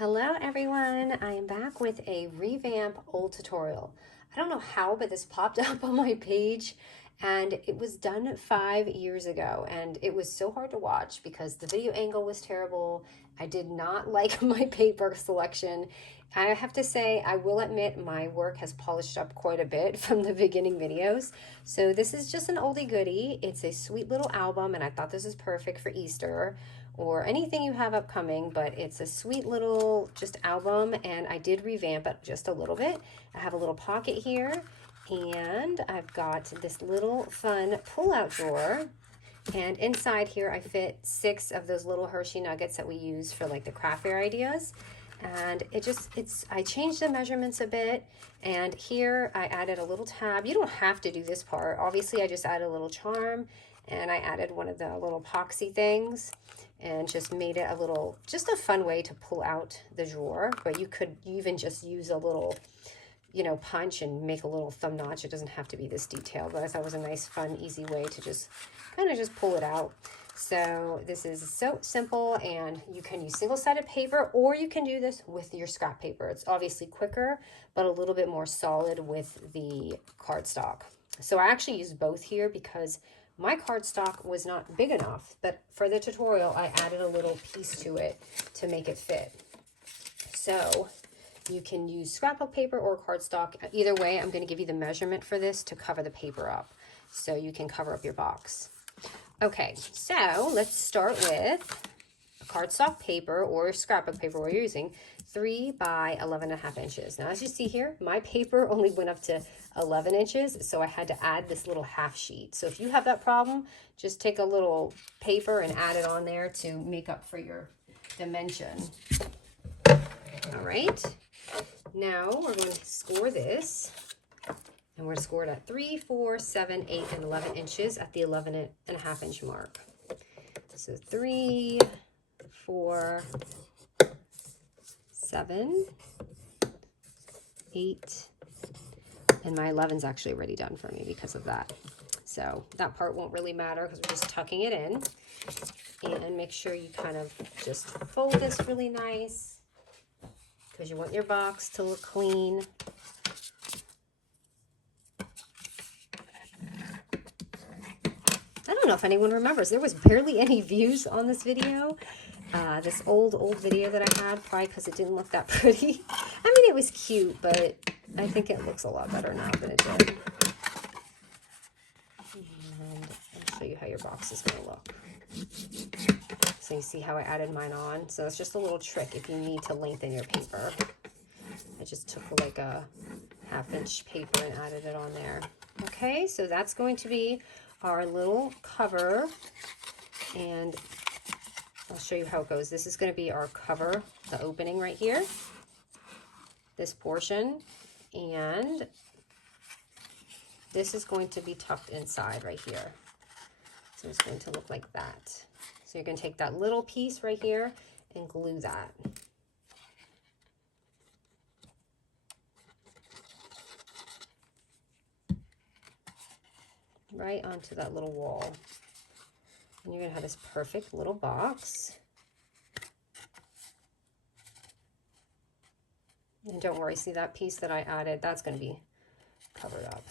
Hello everyone, I am back with a revamp old tutorial. I don't know how, but this popped up on my page and it was done 5 years ago and it was so hard to watch because the video angle was terrible. I did not like my paper selection. I have to say, I will admit my work has polished up quite a bit from the beginning videos. So this is just an oldie goodie. It's a sweet little album and I thought this is perfect for Easter or anything you have upcoming, but it's a sweet little just album and I did revamp it just a little bit. I have a little pocket here and I've got this little fun pull-out drawer, and inside here I fit 6 of those little Hershey nuggets that we use for like the craft fair ideas. And I changed the measurements a bit, and here I added a little tab. You don't have to do this part. Obviously I just added a little charm and I added one of the little epoxy things and just made it just a fun way to pull out the drawer. But you could even just use a little, punch and make a little thumb notch. It doesn't have to be this detailed, but I thought it was a nice, fun, easy way to just kind of just pull it out. So this is so simple, and you can use single-sided paper or you can do this with your scrap paper. It's obviously quicker, but a little bit more solid with the cardstock. So I actually used both here because my cardstock was not big enough, but for the tutorial, I added a little piece to it to make it fit. So you can use scrapbook paper or cardstock. Either way, I'm going to give you the measurement for this to cover the paper up so you can cover up your box. Okay, so let's start with cardstock paper or scrapbook paper we're using, 3 by 11.5 inches. Now, as you see here, my paper only went up to 11 inches, so I had to add this little half sheet. So if you have that problem, just take a little paper and add it on there to make up for your dimension. All right, now we're going to score this. And we're scored at 3, 4, 7, 8, and 11 inches at the 11.5 inch mark. So 3, 4, 7, 8, and my 11's actually already done for me because of that. So that part won't really matter because we're just tucking it in. And make sure you kind of just fold this really nice because you want your box to look clean. I don't know if anyone remembers, there was barely any views on this video. This old video that I had, probably because it didn't look that pretty. I mean, it was cute, but I think it looks a lot better now than it did. And I'll show you how your box is going to look. So you see how I added mine on? So it's just a little trick if you need to lengthen your paper. I just took like a 1/2 inch paper and added it on there. Okay, so that's going to be our little cover, and I'll show you how it goes. This is going to be our cover, the opening right here, this portion, and this is going to be tucked inside right here. So it's going to look like that. So you're going to take that little piece right here and glue that. Right onto that little wall. And you're going to have this perfect little box. And don't worry, see that piece that I added, that's going to be covered up.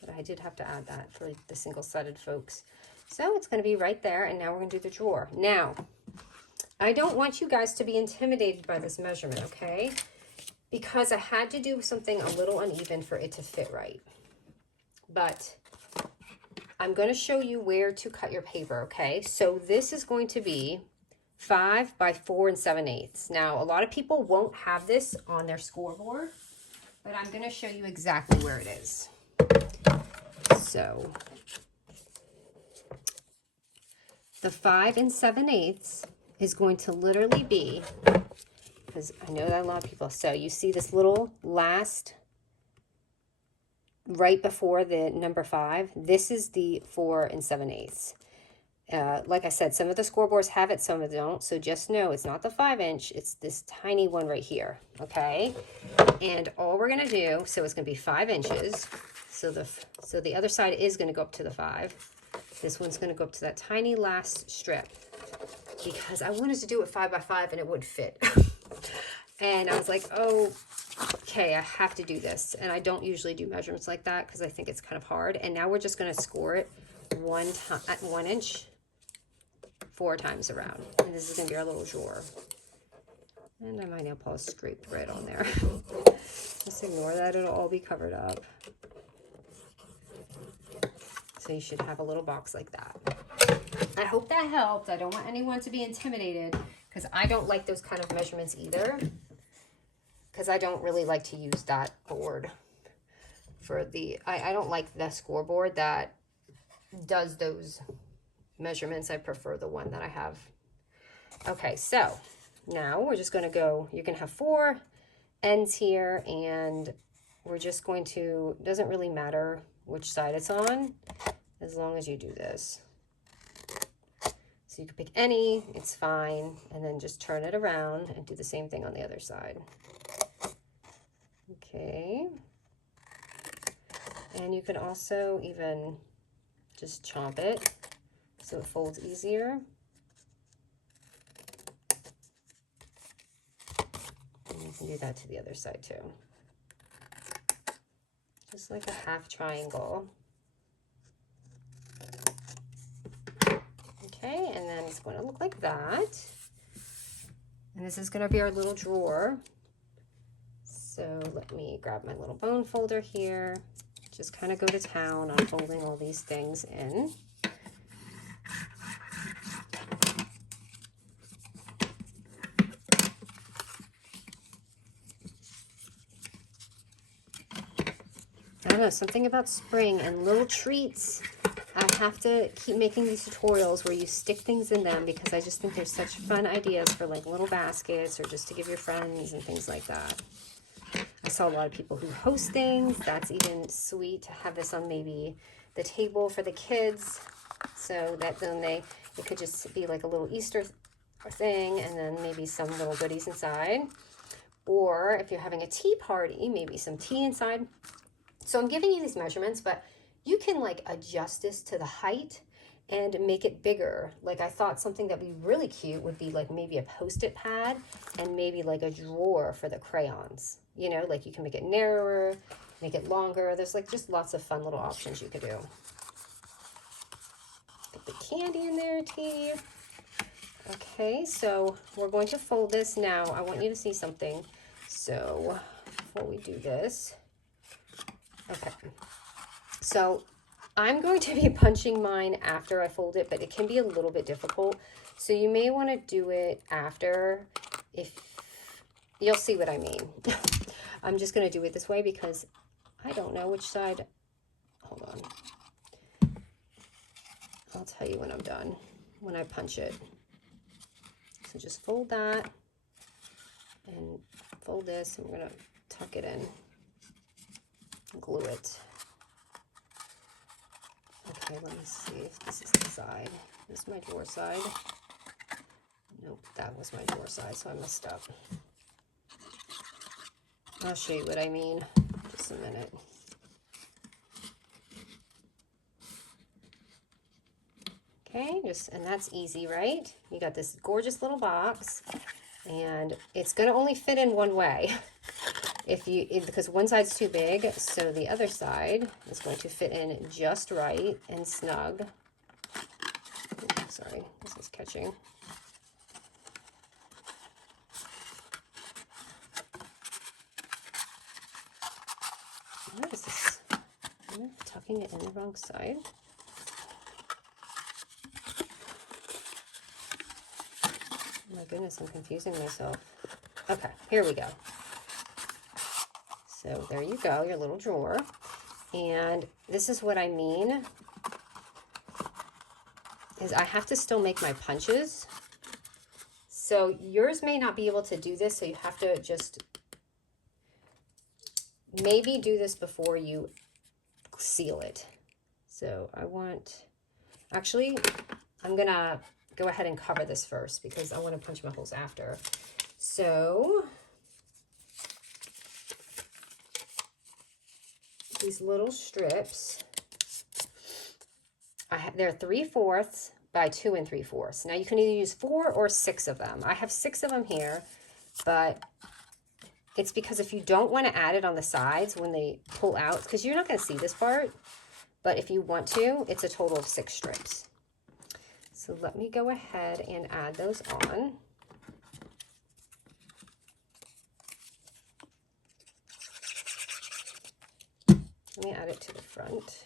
But I did have to add that for the single-sided folks. So it's going to be right there, and now we're going to do the drawer. Now, I don't want you guys to be intimidated by this measurement, okay? Because I had to do something a little uneven for it to fit right. But I'm going to show you where to cut your paper, okay? So this is going to be 5 by 4 7/8. Now, a lot of people won't have this on their scoreboard, but I'm going to show you exactly where it is. So the 5 7/8 is going to literally be, because I know that a lot of people, so you see this little last right before the number 5, this is the 4 7/8. Like I said, some of the scoreboards have it, some of them don't. So just know it's not the 5 inch, it's this tiny one right here. Okay. And all we're going to do, so it's going to be 5 inches. So the other side is going to go up to the 5. This one's going to go up to that tiny last strip because I wanted to do it 5 by 5 and it would fit. And I was like, oh, okay, I have to do this. And I don't usually do measurements like that because I think it's kind of hard. And now we're just going to score it one time at 1 inch 4 times around. And this is going to be our little drawer. And my nail polish scraped right on there. Just ignore that, it'll all be covered up. So you should have a little box like that. I hope that helped. I don't want anyone to be intimidated because I don't like those kind of measurements either. Because I don't really like to use that board for the, I don't like the scoreboard that does those measurements. I prefer the one that I have. Okay, so now we're just going to go, you can have 4 ends here, and we're just going to, doesn't really matter which side it's on as long as you do this. So you can pick any, it's fine, and then just turn it around and do the same thing on the other side. Okay. And you can also even just chomp it so it folds easier. And you can do that to the other side too. Just like a half triangle. Okay, and then it's going to look like that. And this is going to be our little drawer. So let me grab my little bone folder here. Just kind of go to town on folding all these things in. I don't know, something about spring and little treats. I have to keep making these tutorials where you stick things in them because I just think they're such fun ideas for like little baskets or just to give your friends and things like that. I saw a lot of people who host things. That's even sweet to have this on maybe the table for the kids so that then it could just be like a little Easter thing and then maybe some little goodies inside. Or if you're having a tea party, maybe some tea inside. So I'm giving you these measurements, but you can like adjust this to the height and make it bigger. Like I thought something that would be really cute would be like maybe a Post-it pad and maybe like a drawer for the crayons. You know, like you can make it narrower, make it longer. There's like just lots of fun little options you could do. Put the candy in there, tea. Okay, so we're going to fold this now. I want you to see something. So before we do this, okay. So I'm going to be punching mine after I fold it, but it can be a little bit difficult. So you may want to do it after, if you'll see what I mean. I'm just going to do it this way because I don't know which side. Hold on. I'll tell you when I'm done, when I punch it. So just fold that and fold this, and we're going to tuck it in, glue it. Okay, let me see if this is the side. This is my drawer side. Nope, that was my drawer side, so I messed up. I'll show you what I mean. Just a minute. Okay, and that's easy, right? You got this gorgeous little box, and it's going to only fit in one way. Because one side's too big, so the other side is going to fit in just right and snug. Oh, sorry, this is catching. What is this? I'm tucking it in the wrong side. Oh my goodness, I'm confusing myself. Okay, here we go. So there you go, your little drawer. And this is what I mean, is I have to still make my punches. So yours may not be able to do this, so you have to just maybe do this before you seal it. So actually, I'm gonna go ahead and cover this first because I want to punch my holes after. So these little strips, they're 3/4 by 2 3/4. Now you can either use 4 or 6 of them. I have 6 of them here, but it's because if you don't want to add it on the sides when they pull out, because you're not going to see this part, but if you want to, it's a total of 6 strips. So let me go ahead and add those on. Let me add it to the front.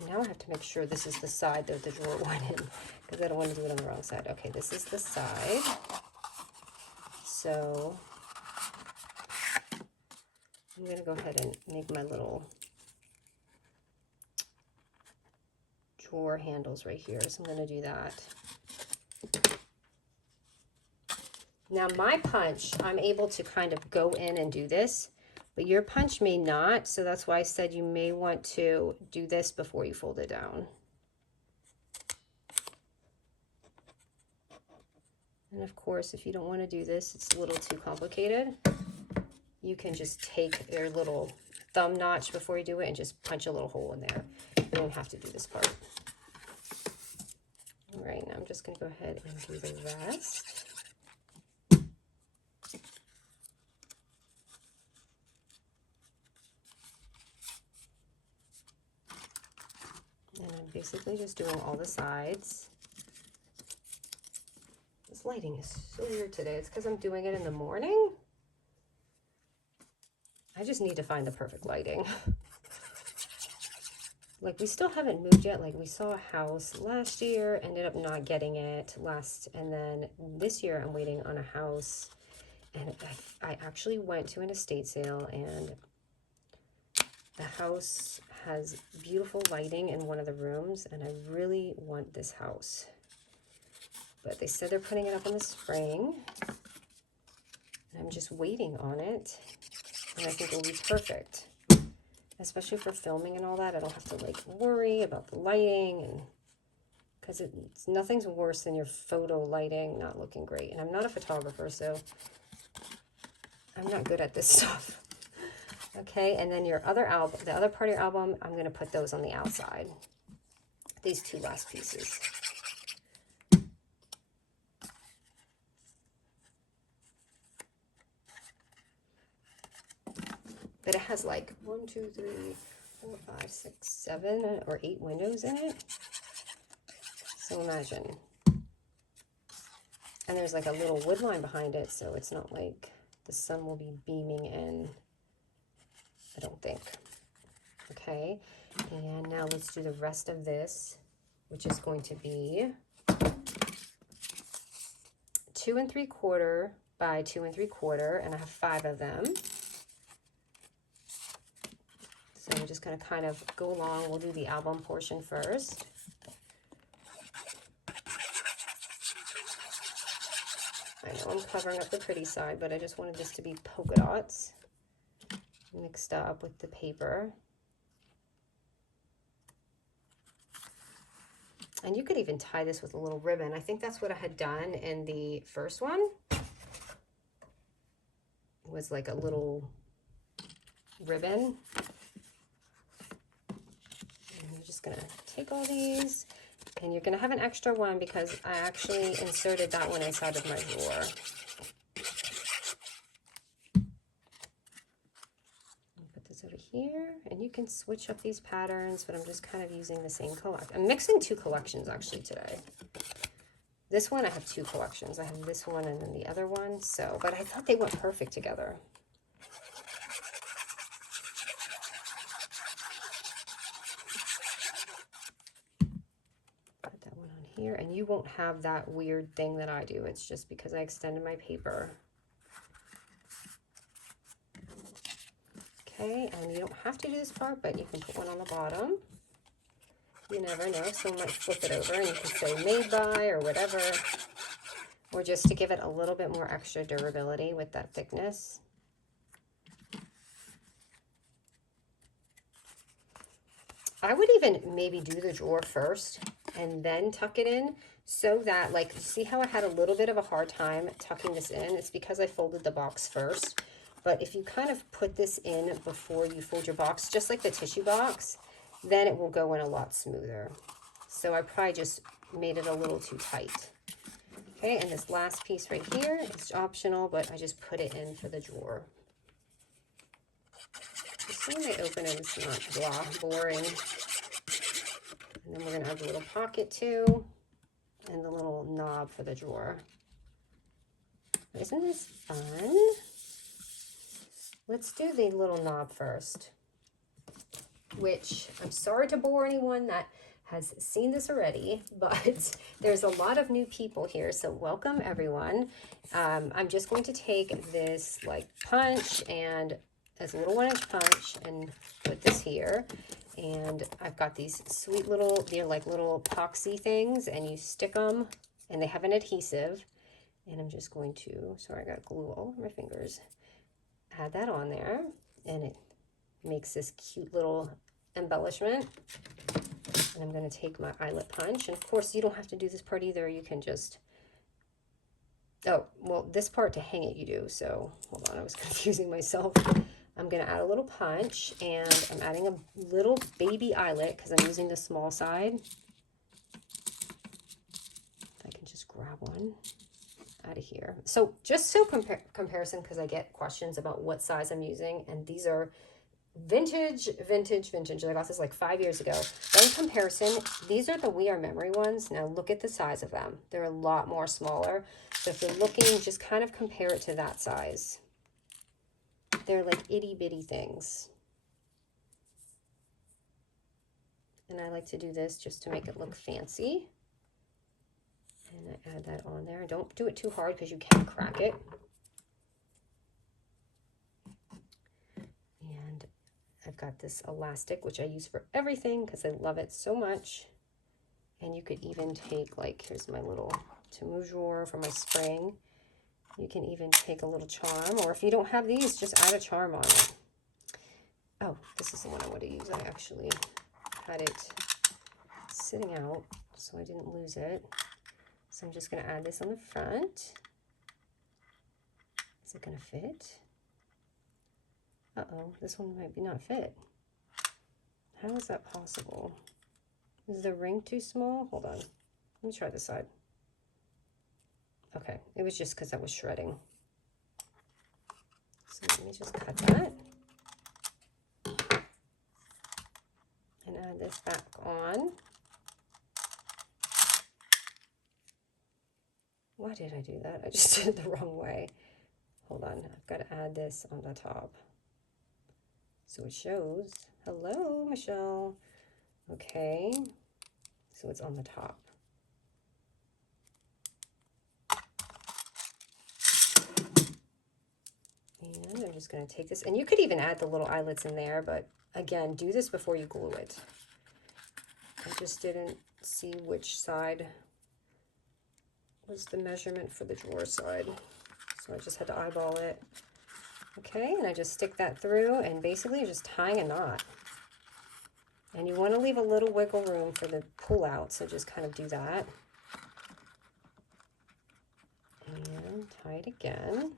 And now I have to make sure this is the side that the drawer went in, because I don't want to do it on the wrong side. Okay, this is the side. So I'm going to go ahead and make my little drawer handles right here. So I'm going to do that. Now my punch, I'm able to kind of go in and do this, but your punch may not. So that's why I said you may want to do this before you fold it down. And of course, if you don't want to do this, it's a little too complicated, you can just take your little thumb notch before you do it and just punch a little hole in there. You don't have to do this part. All right, now I'm just going to go ahead and do the rest. And I'm basically just doing all the sides. This lighting is so weird today. It's because I'm doing it in the morning. I just need to find the perfect lighting. Like, we still haven't moved yet. Like, we saw a house last year, ended up not getting it and then this year I'm waiting on a house, and I actually went to an estate sale, and the house has beautiful lighting in one of the rooms, and I really want this house. But they said they're putting it up in the spring, and I'm just waiting on it, and I think it will be perfect. Especially for filming and all that, I don't have to like worry about the lighting, and because it's nothing's worse than your photo lighting not looking great. And I'm not a photographer, so I'm not good at this stuff. Okay, and then your other album, the other part of your album, I'm going to put those on the outside. These 2 last pieces. But it has like 1, 2, 3, 4, 5, 6, 7, or 8 windows in it. So imagine. And there's like a little wood line behind it, so it's not like the sun will be beaming in, I don't think. Okay, and now let's do the rest of this, which is going to be 2 3/4 by 2 3/4, and I have 5 of them. So I'm just going to kind of go along. We'll do the album portion first. I know I'm covering up the pretty side, but I just wanted this to be polka dots mixed up with the paper. And you could even tie this with a little ribbon. I think that's what I had done in the first one. It was like a little ribbon. Gonna take all these, and you're gonna have an extra one because I actually inserted that one inside of my drawer. Put this over here, and you can switch up these patterns, but I'm just kind of using the same collection. I'm mixing 2 collections actually today. This one I have 2 collections. I have this one and then the other one. So, but I thought they went perfect together. Here, and you won't have that weird thing that I do. It's just because I extended my paper. Okay, and you don't have to do this part, but you can put one on the bottom. You never know, someone might flip it over and you can say made by or whatever, or just to give it a little bit more extra durability with that thickness. I would even maybe do the drawer first and then tuck it in, so that, like, see how I had a little bit of a hard time tucking this in? It's because I folded the box first. But if you kind of put this in before you fold your box, just like the tissue box, then it will go in a lot smoother. So I probably just made it a little too tight. Okay, and this last piece right here is optional, but I just put it in for the drawer. Just so when I open it, it's not blah, boring. And then we're gonna add the little pocket too, and the little knob for the drawer. Isn't this fun? Let's do the little knob first, which I'm sorry to bore anyone that has seen this already, but there's a lot of new people here, so welcome everyone. I'm just going to take this like punch, and as a little 1-inch punch, and put this here. And I've got these sweet little, they're like little epoxy things, and you stick them, and they have an adhesive. And I'm just going to, sorry, I got glue all over my fingers. Add that on there, and it makes this cute little embellishment. And I'm going to take my eyelet punch, and of course you don't have to do this part either. You can just, oh, well, this part to hang it you do. So hold on, I was confusing myself. I'm going to add a little punch, and I'm adding a little baby eyelet because I'm using the small side. If I can just grab one out of here. So just so comparison, because I get questions about what size I'm using, and these are vintage. I got this like 5 years ago. But in comparison, these are the We Are Memory ones. Now look at the size of them. They're a lot more smaller. So if you're looking, just kind of compare it to that size. They're like itty bitty things. And I like to do this just to make it look fancy. And I add that on there. Don't do it too hard because you can crack it. And I've got this elastic, which I use for everything because I love it so much. And you could even take, like, here's my little toujours for my spring. You can even take a little charm, or if you don't have these, just add a charm on it. Oh, this is the one I want to use. I actually had it sitting out, so I didn't lose it. So I'm just going to add this on the front. Is it going to fit? Uh-oh, this one might be not fit. How is that possible? Is the ring too small? Hold on. Let me try this side. Okay, it was just because I was shredding. So let me just cut that. And add this back on. Why did I do that? I just did it the wrong way. Hold on, I've got to add this on the top. So it shows, hello, Michelle. Okay, so it's on the top. And I'm just going to take this, and you could even add the little eyelets in there, but again, do this before you glue it. I just didn't see which side was the measurement for the drawer side, so I just had to eyeball it. Okay, and I just stick that through, and basically you're just tying a knot. And you want to leave a little wiggle room for the pull out, so just kind of do that. And tie it again.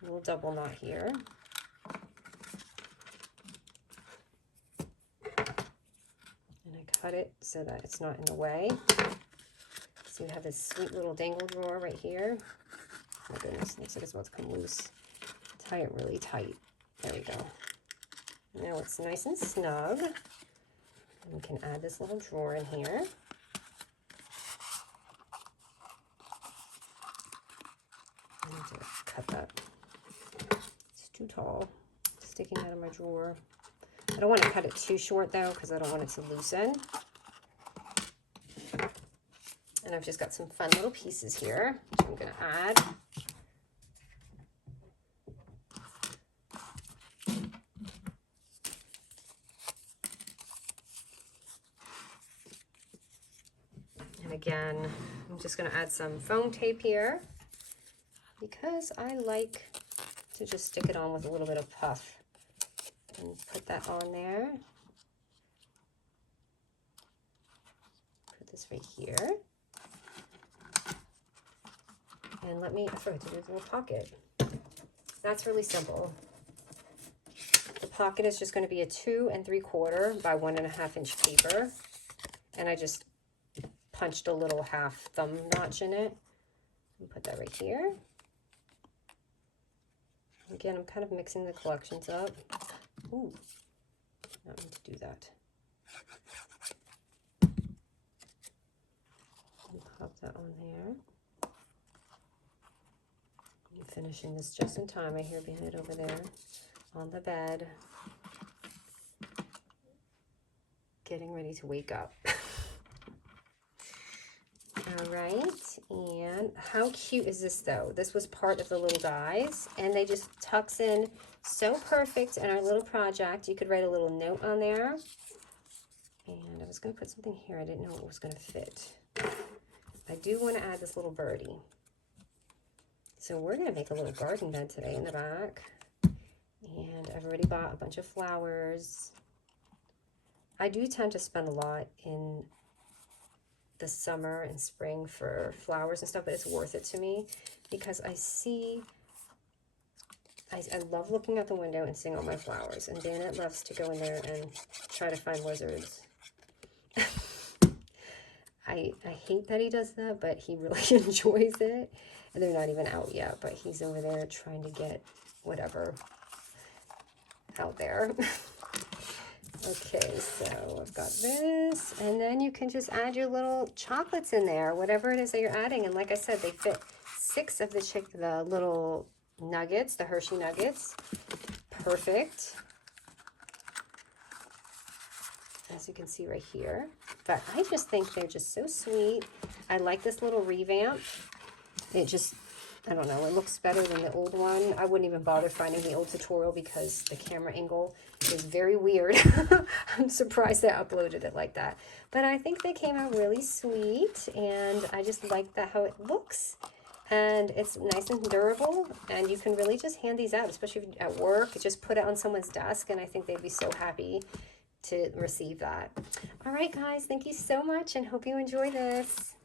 A little double knot here. And I cut it so that it's not in the way. So you have this sweet little dangle drawer right here. Oh my goodness, looks like it's about to come loose. Tie it really tight. There we go. Now it's nice and snug. And we can add this little drawer in here. I need to cut that. It's too tall, sticking out of my drawer. I don't want to cut it too short though, because I don't want it to loosen. And I've just got some fun little pieces here, which I'm going to add. And again, I'm just going to add some foam tape here because I like to just stick it on with a little bit of puff and put that on there. Put this right here. And I forgot to do the little pocket. That's really simple. The pocket is just going to be a 2 3/4 by 1.5 inch paper. And I just punched a little half thumb notch in it. Put that right here. Again, I'm kind of mixing the collections up. Ooh, I don't need to do that. And pop that on there. I'm finishing this just in time. I hear behind it over there on the bed. Getting ready to wake up. All right, and how cute is this though? This was part of the little dies, and they just tucks in so perfect in our little project. You could write a little note on there. And I was going to put something here. I didn't know it was going to fit. I do want to add this little birdie. So we're going to make a little garden bed today in the back. And I've already bought a bunch of flowers. I do tend to spend a lot in the summer and spring for flowers and stuff, but it's worth it to me because I love looking out the window and seeing all my flowers, and Janet loves to go in there and try to find lizards. I hate that he does that, but he really enjoys it, and they're not even out yet, but he's over there trying to get whatever out there. Okay, so I've got this, and then you can just add your little chocolates in there, whatever it is that you're adding. And like I said, they fit 6 of the little nuggets, the Hershey nuggets. Perfect. As you can see right here. But I just think they're just so sweet. I like this little revamp. It just, I don't know, it looks better than the old one. I wouldn't even bother finding the old tutorial because the camera angle is very weird. I'm surprised I uploaded it like that. But I think they came out really sweet, and I just like how it looks. And it's nice and durable, and you can really just hand these out, especially if you're at work. Just put it on someone's desk, and I think they'd be so happy to receive that. All right, guys, thank you so much, and hope you enjoy this.